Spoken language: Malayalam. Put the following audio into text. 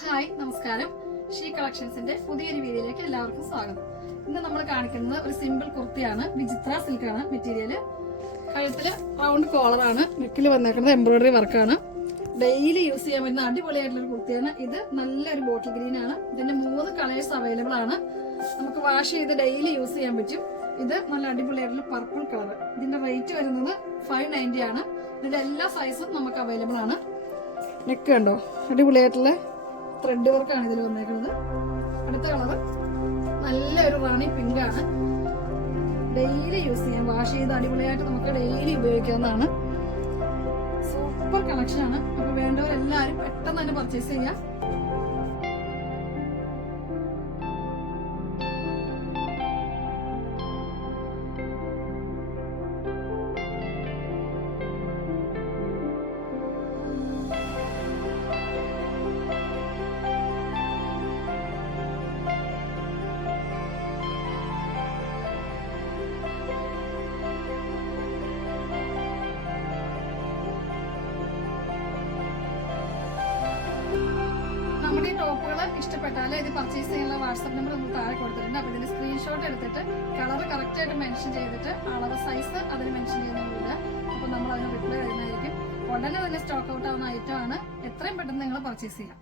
ഹായ് നമസ്കാരം. ഷീ കളക്ഷൻസിന്റെ പുതിയൊരു വീഡിയോയിലേക്ക് എല്ലാവർക്കും സ്വാഗതം. ഇന്ന് നമ്മൾ കാണിക്കുന്നത് ഒരു സിമ്പിൾ കുർത്തിയാണ്. വിചിത്ര സിൽക്കാണ് മെറ്റീരിയല്. കഴുത്തില് റൗണ്ട് കോളറാണ്. നെക്കിൽ വന്നേക്കുന്നത് എംബ്രോയിഡറി വർക്കാണ്. ഡെയിലി യൂസ് ചെയ്യാൻ പറ്റുന്ന അടിപൊളിയായിട്ടുള്ള കുർത്തിയാണ് ഇത്. നല്ലൊരു ബോട്ടിൽ ഗ്രീൻ ആണ്. ഇതിന്റെ 3 കളേഴ്സ് അവൈലബിൾ ആണ്. നമുക്ക് വാഷ് ചെയ്ത് ഡെയിലി യൂസ് ചെയ്യാൻ പറ്റും. ഇത് നല്ല അടിപൊളിയായിട്ടുള്ള പർപ്പിൾ കളർ. ഇതിന്റെ റേറ്റ് വരുന്നത് 590 ആണ്. ഇതിന്റെ എല്ലാ സൈസും നമുക്ക് അവൈലബിൾ ആണ്. നെക്ക് കണ്ടോ, അടിപൊളിയായിട്ടുള്ള ത്രെഡ് വർക്കാണ് ഇതിൽ വന്നേക്കുന്നത്. അടുത്ത കളർ നല്ലൊരു റാണി പിങ്ക് ആണ്. ഡെയിലി യൂസ് ചെയ്യാം. വാഷ് ചെയ്ത് അടിപൊളിയായിട്ട് നമുക്ക് ഡെയിലി ഉപയോഗിക്കാവുന്നതാണ്. സൂപ്പർ കളക്ഷൻ ആണ്. അപ്പൊ വേണ്ടവരെല്ലാരും പെട്ടെന്ന് തന്നെ പർച്ചേസ് ചെയ്യാം. നമ്മുടെ ഈ ടോപ്പുകൾ ഇഷ്ടപ്പെട്ടാൽ ഇത് പർച്ചേസ് ചെയ്യാനുള്ള വാട്സ്ആപ്പ് നമ്പർ നമ്മൾ താഴെ കൊടുത്തിട്ടുണ്ട്. അപ്പൊ ഇതിന്റെ സ്ക്രീൻഷോട്ട് എടുത്തിട്ട് കളർ കറക്റ്റ് ആയിട്ട് മെൻഷൻ ചെയ്തിട്ട് അളവ് സൈസ് അതിൽ മെൻഷൻ ചെയ്യുന്നില്ല. അപ്പൊ നമ്മൾ അതിന് റിപ്ലൈ വരുന്നതായിരിക്കും. ഉടനെ തന്നെ സ്റ്റോക്ക് ഔട്ട് ആവുന്ന ഐറ്റം ആണ്. എത്രയും പെട്ടെന്ന് നിങ്ങൾ പർച്ചേസ് ചെയ്യാം.